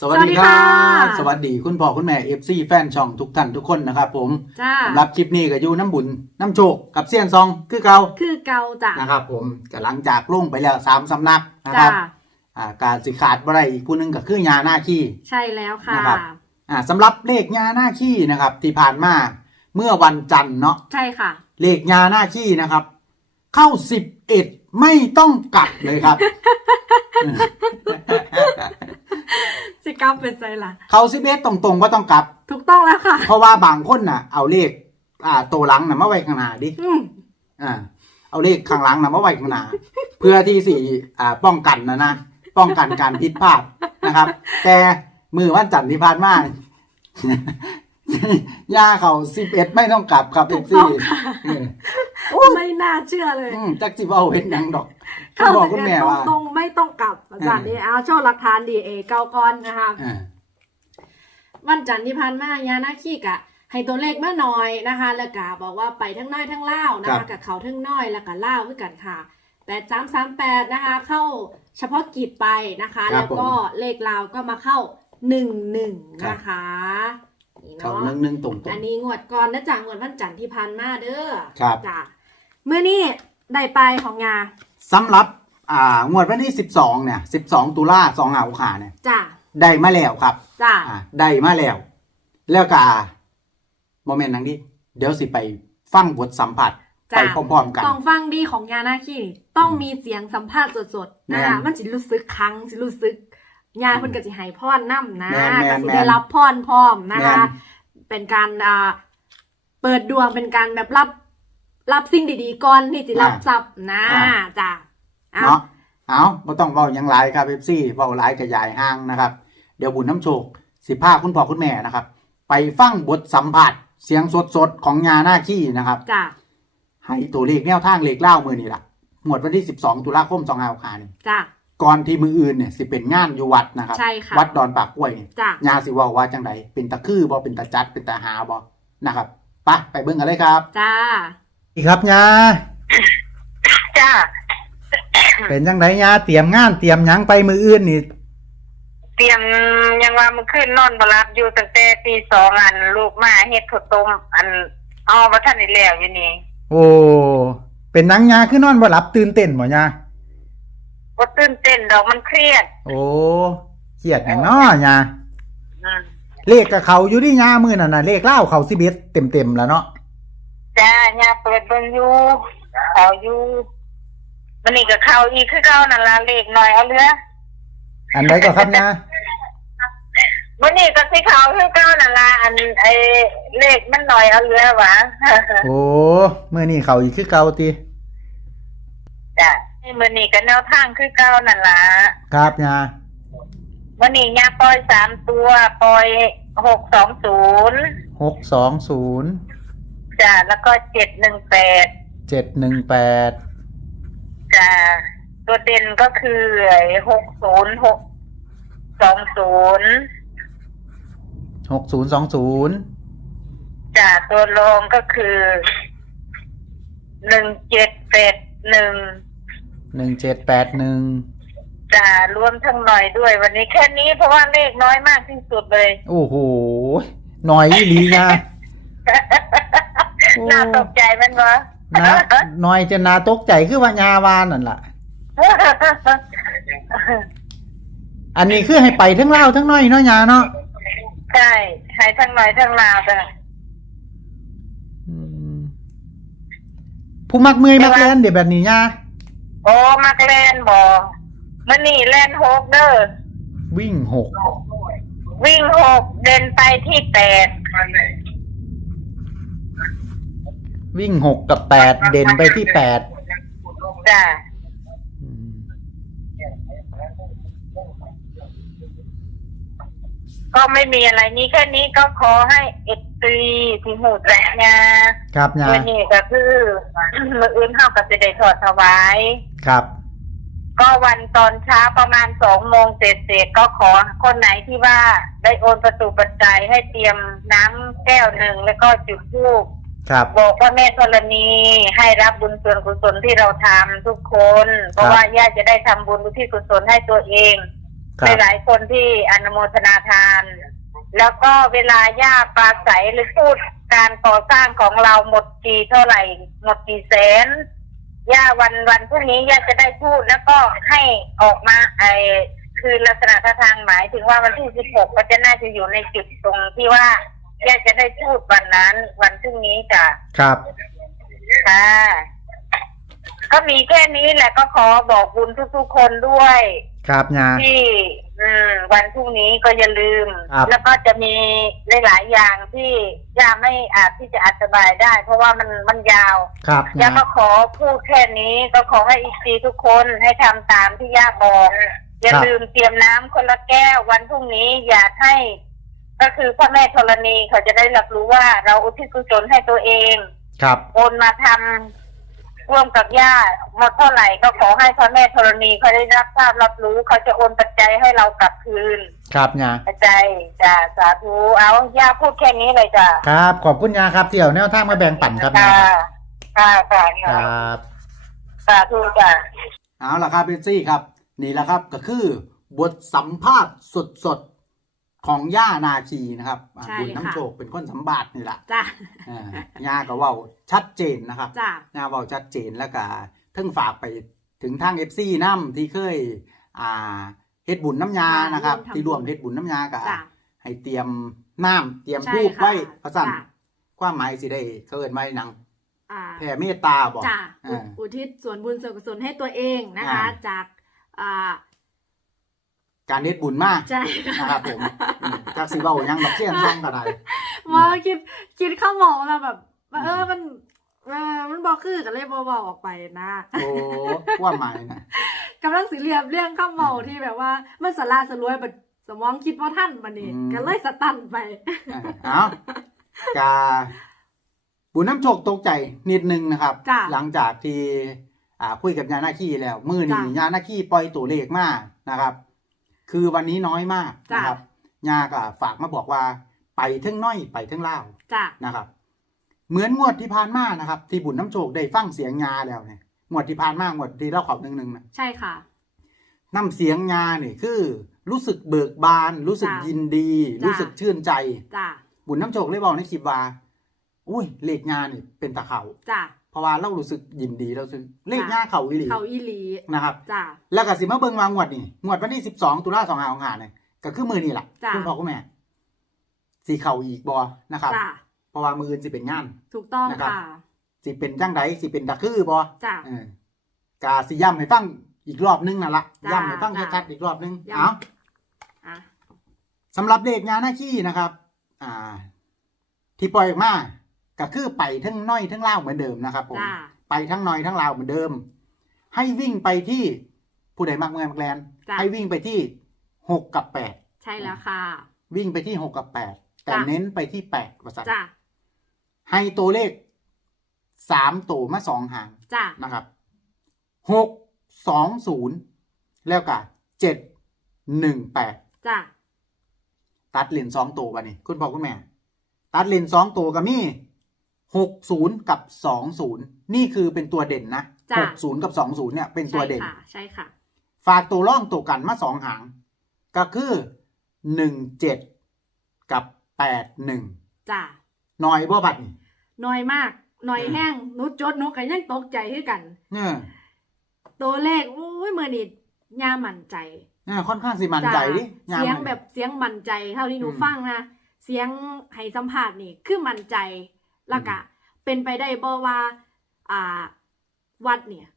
สวัสดีครับสสวัสดีค่ะวัสดีคุณพ่อคุณแม่เอฟซีแฟนช่องทุกท่านทุกคนนะครับผมจ้าสำหรับคลิปนี้ก็อยู่น้ำบุญน้ำโชคกับเซียนซองคือเก่าคือเกาจ้ะนะครับผมก็หลังจากลงไปแล้วสามสำนักนะคจ้ารับอ่าการสิขาดบ่ได้อีกผู้หนึงก็คือยาหน้าขี้ใช่แล้วค่ะนะครับอ่าสำหรับเลขยาหน้าขี้นะครับ ที่ผ่านมาเมื่อวันจันทร์เนาะใช่ค่ะ เลขยาหน้าขี้นะครับ เข้าสิบเอ็ดไม่ต้องกลับเลยครับ สิเกาเป็นไงล่ะ เข้าสิบเอ็ดตรงๆก็ต้องกลับ ถูกต้องแล้วค่ะ เพราะว่าบางคนน่ะ เอาเลข อ่า ตัวหลังน่ะมาไว้ข้างหน้าดิ อืมอ่า เอาเลขข้างหลังน่ะมาไว้ข้างหน้า เพื่อที่สี่อ่า ป้องกันนะนะ ป้องกันการผิดพลาดนะครับ แต่มือวันจันทร์ที่ผ่านมา ย่าเขาสิบเอ็ดไม่ต้องกลับครับเอถูฟกซีต้องค่ะ ไม่น่าเชื่อเลยจักจิบเอาเห็นหยังดอกเข้าบอกสิคุณเอ็แม่ดว่า ตรงๆไม่ต้องกลับอาจารย์นี่เอาโชว์หลักฐานดีเอเกาก่อนนะคะ อ่า วันจันทร์ที่ผ่านมายานาคีกะ ให้ตัวเลขมาหน่อยนะคะ แล้วก็บอกว่าไปทั้งน้อยทั้งเล่าวนะคะกับเขาทั้งน้อยแล้วก็เล่าวคือกันค่ะแปดสามสามแปดนะคะ เข้าเฉพาะกิจไปนะคะ แล้วก็เลขลาวก็มาเข้าหนึ่งหนึ่งนะคะ นี่เขาเนาะนึ่งนึ่งๆตรงตรอังนนี้งวดก่อนนะจ๊ะงวดวันจันทร์ที่ผ่านมาเด้อครับ จ้ะเมื่อนี้ได้ไปของยาสำหรับอ่างวดวันที่สิบสองเนี่ยสิบสองตุลาสองหาขาเนี่ยจ้ะได้มาแล้วครับ จ้ะอ่าได้มาแล้ว แล้วก็โมเมนต์นั้นนี้เดี๋ยวสิไปฟังบทสัมผัสจ้ะไปพร้อมๆกัน ต้องฟังดีของยานาคีนี่ต้องมีเสียงสัมภาษณ์สดๆนะแม่คะนมันสิรู้สึกครั้งสิรู้สึก ยาเพิ่นก็สิให้พรนํนะแม่นแม่นก็สิแม่นได้รับพรพร้อมนะแม่คะนเป็นการอ่าเปิดดวงเป็นการแบบรับ รับสิ่งดีๆก่อนที่จะรับทรัพย์นะจ้ะเอาเนาะเอาไม่ต้องเว้าหยังหลายครับเอฟซีเว้าหลายกระยายห้างนะครับ เดี๋ยวบุญน้ำโชคสิพาคุณพ่อคุณแม่นะครับ ไปฟังบทสัมผัสเสียงสดๆ ของงาหน้าขี้นะครับ จ้ะให้ตัวเลขแนวทางเลขเล่ามือนี่ล่ะหมดวันที่ 12 ตุลาคม2 5 6 5นี่จ้ะ ก่อนที่มืออื่นเนี่ยสิเป็นงานอยู่วัดนะครับ ใช่ค่ะวัดดอนปากกล้วยนี่จ้ะ ยาสิเว่าว่าจังไดเป็นตะคือบ่เป็นตะจัดเป็นตะหาบ่นะครับไปไปเบิ่งกันเลยครับจ้า อีครับยาจ้า เป็นจังไดยาเตรียมงานเตรียมหยังไปมืออื่นนี่เตรียมยังว่ามันขึ้นนอนบรับอยู่ตั้งแต่ตีสองอันลูกมาเฮ็ดข้าวต้มอันเอามาท่านนี่แล้วอยู่นี่ โอ้เป็นนังยาคือนอนบ่หลับตื่นเต้นบ่ยา ก็ตื่นเต้นดอกมันเครียดโอ้เครียดหยังน้อยาอืมเลขกับเขาอยู่ที่ยามือนั่นน่ะเลขเล่าเขา11เต็มๆแล้วเนาะจ้าย่าเปิดเบิ่งอยู่เขาอยู่มันนี่ก็เข้าอีกคือเก่านั่นล่ะเลขหน่อยเอาเรืออันใดก็ครับยาวันนี้ก็สิเขาคือเก่านั่นล่ะอันไอ้เลขมันหน่อยเอาเรือหวะ โอ้มื้อนี้เขาอีกคือเก่าติจ้า มื้อนี้ก็แนวทางคือเก่านั่นล่ะครับยาวันนี้ยาปล่อยสามตัวปล่อยหกสองศูนย์620จ้ะแล้วก็เจ็ดหนึ่งแปด718จ้ะตัวเด่นก็คือหกศูนย์หกสองศูนย์6020จ้ะตัวรองก็คือหนึ่งเจ็ดแปดหนึ่ง 1781จ้ะรวมทั้งหน่อยด้วย วันนี้แค่นี้เพราะว่าเลขน้อยมากที่สุดเลย โอ้โหหน่อยอีหลียาโอ้น่าตกใจมันวะนะหน่อยจะนาตกใจคือว่ายาวานั่นล่ะ อันนี้คือให้ไปทั้งเล่าวทั้งน้อยเนาะยาเนาะใช่ให้ทั้งหน่อยทั้งลาวจ้ะอืมผู้มักเมื่อยมักเล่นเดี๋ยวแบบนี้ยา โอ้มักแลนบอมันนี่แลนหกเด้อวิ่งหกวิ่งหกเดินไปที่แปดวิ่งหกกับแปดเด่นไปที่แปดจ้ะอืมก็ไม่มีอะไรนี้แค่นี้ก็ขอให้เอกตรีที่หูแรงงาครับยาวันนี้ก็คือ มืออื่นเข้ากับจะได้ถอดถวาย ครับ ก็วันตอนเช้าประมาณสองโมงเศษเศษๆก็ขอคนไหนที่ว่าได้โอนประตูปัจจัยให้เตรียมน้ำแก้วหนึ่งแล้วก็จุดธูปครับ บอกว่าแม่ธรณีให้รับบุญส่วนกุศลที่เราทำทุกคน เพราะว่าญาติจะได้ทำบุญที่กุศลให้ตัวเองครับหลายๆคนที่อนุโมทนาทาน แล้วก็เวลาย่าปราศัยหรือพูดการก่อสร้างของเราหมดกี่เท่าไหร่ หมดกี่แสน ย่าวันวันพรุ่งนี้ย่าจะได้พูดแล้วก็ให้ออกมาไอคือลักษณะท่าทางหมายถึงว่าวันที่สิบหกก็จะน่าจะอยู่ในจุดตรงที่ว่าย่าจะได้พูดวันนั้น วันพรุ่งนี้จ้ะครับค่ะก็มีแค่นี้แหละก็ขอบอกบุญทุกๆคนด้วย ครับยา ที่อืมวันพรุ่งนี้ก็อย่าลืม ครับ แล้วก็จะมีหลายๆอย่างที่ย่าไม่อาจที่จะอธิบายได้ เพราะว่ามันมันยาวครับย่าก็ขอพูดแค่นี้ก็ขอให้อีกทีทุกคนให้ทำตามที่ย่าบอก อย่าลืมเตรียมน้ำคนละแก้ววันพรุ่งนี้อยากให้ ก็คือพ่อแม่ธรณีเขาจะได้รับรู้ว่าเราอุทิศกุศลให้ตัวเอง ครับ โอนมาทำ ร่วมกับญาติหมดเท่าไหร่ก็ขอให้พ่อแม่ธรณีเขาได้รับทราบรับรู้เขาจะโอนปัจจัยให้เรากลับคืนครับยาปัจจัยจ้าสาธุเอาย่าพูดแค่นี้เลยจ้ะครับขอบคุณยาครับที่เอาแนวทางมาแบ่งปันครับค่ะยาค่ะค่ะครับสาธุจ้ะเอาละครับเบนซี่ครับ นี่แหละครับก็คือบทสัมภาษณ์สดๆ ของย่านาคีนะครับอ่าใช่บุญค่ะน้ำโชคเป็นคนสัมบาทนี่แหละจ้าอ่าย่าก็เว่าชัดเจนนะครับจ้าย่าเว่าชัดเจนแล้วก็เทั้งฝากไปถึงทางเอฟซีน้ำที่เคยอ่าเฮ็ดบุญน้ำยานะครับร่วมทำบุญที่ร่วมเฮ็ดบุญน้ำยากับ จ้าให้เตรียมน้ำเตรียมใช่ทูบค่ะไว้พระสันจ้ะ ความหมายสิได้เขาเอินไว้นังอ่าแผ่เมตตาบอก จ้าอ่าอุทิศส่วนบุญส่วนกุศลให้ตัวเองนะคะ อ่าจากอ่า การเฮ็ดบุญมากใช่นะครับผมอืมจากสิเว้าหยังดอกเสียนซ่องก็ได้ ว่าคิดคิดเข้ามองแล้วแบบว่าเออมันเออมันบอกคือกันเลยบอออกไปนะโอ้ความหมายนะกำลังสิเรียบเรื่องข้ามเมาที่แบบว่า มันสลาสลวยแบบสมองคิดว่าท่านมันนี่ก็เลยสตันไปเออเอากาบุญน้ำโชคตกใจนิดนึงนะครับ จ้ะหลังจากที่อ่าคุยกับยาหน้าขี้แล้ว มือนี้จ้ะ ยาหน้าขี้ปล่อยตัวเลขมานะครับ คือวันนี้น้อยมากจ้ะ นะครับยาก็ฝากมาบอกว่า ไปเทั้งน้อยไปเทั้งเล่าวจ้ะนะครับ เหมือนงวดที่ผ่านมานะครับ ที่บุญน้ำโชคได้ฟังเสียงงาแล้วเนี่ยงวดที่ผ่านมางวดที่เราขอบหนึ่งหนึ่งนะ ใช่ค่ะ น้ำเสียงงาเนี่ยคือรู้สึกเบิกบาน รู้สึกจ้ะยินดี จ้ะ รู้สึกชื่นใจ จ้ะบุญน้ำโชคเลยบอกในคลิปว่า อุ้ยเลขงานนี่เป็นตะเขาจ้ะ เพราะว่าเรารู้สึกยินดีเรารู้สึกเลขงานเขาอีหลีเขาอีหลีนะครับจ้ะแล้วก็สิมาเบิ่งวางงวดนี่งวดวันที่สิบสองตุลาสองหาของหาเนี่ยก็คือมือนี่แหละจ้ะคุณพ่อคุณแม่สีเขาอีกบอนะครับจ้ะเพราะว่ามืออื่นสิเป็นงาน ถูกต้องนะครับค่ะสิเป็นจังไดสิเป็นตะคือบอจ้ะเออกาสิย่ำให้ฟังอีกรอบนึงนั่นละจ้ะย่ำให้ฟังจ้ะชัดๆอีกรอบนึงย้ำเอาอะสำหรับเลขงานหน้าที่นะครับ อ่า ที่ปล่อยออกมา ก็คือไปทั้งน้อยทั้งเล่าวเหมือนเดิมนะครับผม จ้ะไปทั้งน้อยทั้งลาวเหมือนเดิม ให้วิ่งไปที่ผู้ใดมากเมื่อยมากแลนจ้ะให้วิ่งไปที่หกกับแปดใช่แล้วค่ะ วิ่งไปที่หกกับแปดแต่จ้ะ เน้นไปที่แปดประสานจ้ะให้ตัวเลขสามตัวมาสองหาง จ้ะนะครับหกสองศูนย์แล้วก็เจ็ดหนึ่งแปดจ้ะตัดเลนสองตัวไปนี่คุณพ่อคุณแม่ ตัดเลนสองตัวกับมี่ หกศูนย์กับสองศูนย์นี่คือเป็นตัวเด่นนะ จ้ะหกศูนย์กับสองศูนย์เนี่ยเป็นตัวเด่น ใช่ค่ะ ใช่ค่ะ ฝากตัวร่องตัวกันมาสองหาง ก็คือหนึ่งเจ็ดกับแปดหนึ่งจ้ะน้อยบ่บัดนี่น้อยมากน้อยอืมแห้งหนุจดหนุก็ยังตกใจคือกันเนี่ยตัวเลขโอ้ยมือนี่ยามั่นใจเนี่ยค่อนข้างสิมันใจดิจ้ะเสียงมันแบบเสียงมั่นใจเท่าที่หนูอืม ฟังนะ เสียงให้สัมภาษณ์นี่คือมั่นใจ แล้วก็เป็นไปได้บ่ว่า อ่า วัดเนี่ย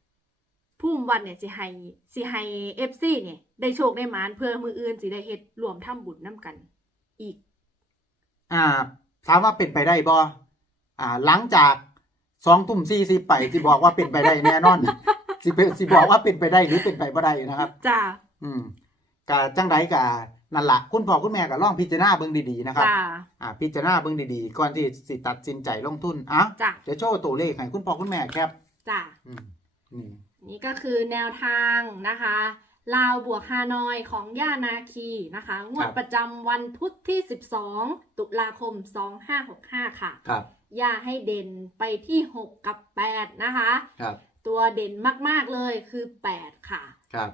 พุ่มวัดเนี่ยสิให้สิให้เอฟซีเนี่ย ได้โชคได้หมานเพื่อมืออื่นสิได้เฮ็ดรวมทำบุญน้ำกัน อีก อ่า ถามว่าเป็นไปได้บ่อ่า หลังจากสองทุ่มสี่สิบไปสิบอกว่าเป็นไปได้แน่นอนสิเป็นสิบอกว่าเป็นไปได้หรือเป็นไปบ่ได้นะครับ จ้า อืมกะจังไดกะ นั่นละคุณพ่อคุณแม่ก็ลองพิจารณาเบิ่งดีๆนะครับจ้า อ่าพิจารณาเบิ่งดีๆก่อนที่สิตัดสินใจลงทุนอะจ้าจะโชว์ตัวเลขให้คุณพ่อคุณแม่ครับจ้าอืมนี่นี่ก็คือแนวทางนะคะลาวบวกฮานอยของย่านาคีนะคะ งวดประจำวันพุธที่ 12 ตุลาคม 2565 ค่ะ ครับ ย่าให้เด่นไปที่ 6 กับ 8 นะคะ ครับตัวเด่นมากๆเลยคือ 8 ค่ะ ครับ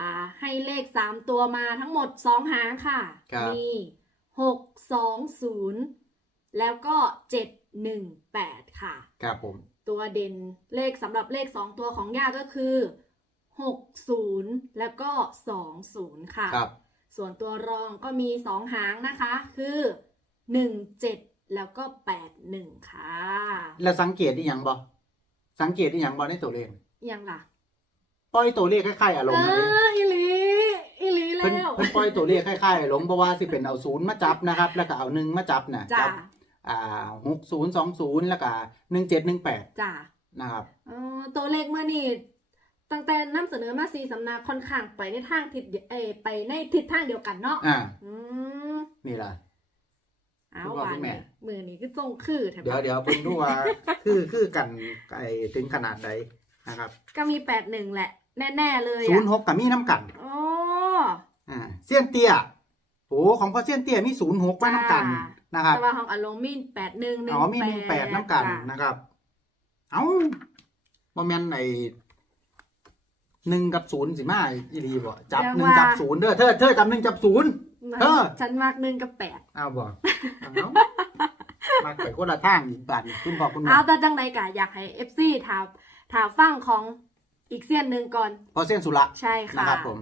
อ่าให้เลข3ตัวมาทั้งหมด2หางค่ะ ครับ มี6 2 0แล้วก็7 1 8ค่ะ ครับผม ตัวเด่นเลขสำหรับเลข2ตัวของย่าก็คือ60แล้วก็20ค่ะ ครับ ส่วนตัวรองก็มี2หางนะคะ คือ17แล้วก็81ค่ะ แล้วสังเกตอีหยังบ่สังเกตอีหยังบ่ในตัวเลข ยังล่ะ ปล่อยตัวเลขคล้ายๆอารมณ์นั่นเองอ่าอีหลีอีหลีเพิ่นแล้ว เพิ่นปล่อยตัวเลขคล้ายๆอารมณ์เพราะว่าสิเป็นเอาศูนย์มาจับนะครับ แล้วก็เอาหนึ่งมาจับน่ะจ้าจับอ่าหกศูนย์สองศูนย์แล้วก็หนึ่งเจ็ดหนึ่งแปดจ้านะครับอ๋อตัวเลขเมื่อนี่ตั้งแต่นำเสนอมาสีสำนักค่อนข้างไปในทางทิศเดียเอยไปในทิศทางเดียวกันเนาะอ่าอืมนี่ล่ะ เอาคุณพ่อว่าคุณแม่ นี่มือนี้ก็ทรงคือแถบเดี๋ยวเดี๋ยวเพิ่นดูว่า คือคือกันไอ้ถึงขนาดใดนะครับ ก็มีแปดหนึ่งแหละ แน่ๆเลยศูนย์อะหกกับมีน้ำกันโอ้อ่าเซียนเตี้ยโอ้ของพ่อเซียนเตี้ยมีศูนย์หกมาน้ำกันนะครับแต่ว่าของอารมณ์มีแปดหนึ่งหนึ่งอ๋อมีหนึ่งแปดน้ำกันนะครับ เอ้าโมเมนต์ไอ้หนึ่งกับศูนย์สิมาอีรีบ่จับหนึ่งจับศูนย์เด้อเธอเธอจับหนึ่งจับศูนย์เออฉันมากหนึ่งกับแปดเอาบ่เอามาไปคนละทางอีกบาทคุณพ่อคุณแม่เอาแต่จังใดกะอยากให้เอฟซีถามถามฟังของ อีกเสี้ยนหนึ่งก่อนพอเส้นสุระใช่ค่ะนะครับผม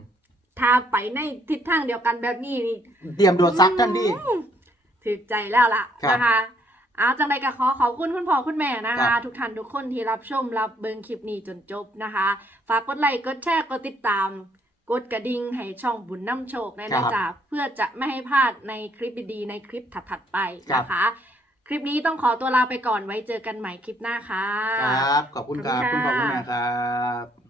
ถ้าไปในทิศทางเดียวกันแบบนี้นี่เตรียมโดดซักทันทีถือใจแล้วล่ะครับนะคะเอาจังใดก็ขอขอบคุณคุณพ่อคุณแม่นะครัคะบทุกท่านทุกคนที่รับชมรับเบิงคลิปนี้จนจบนะคะ ฝากกดไลค์กดแชร์กดติดตาม กดกระดิ่งให้ช่องบุญน้ำโชคได้นะจ๊ะเพื่อจะไม่ให้พลาดในคลิปดีๆในคลิปถัดๆไปนะคะ คลิปนี้ต้องขอตัวลาไปก่อนไว้เจอกันใหม่คลิปหน้าค่ะ ครับ ขอบคุณครับ ขอบคุคุณณพ่อค่ะ คุณแม่ครับ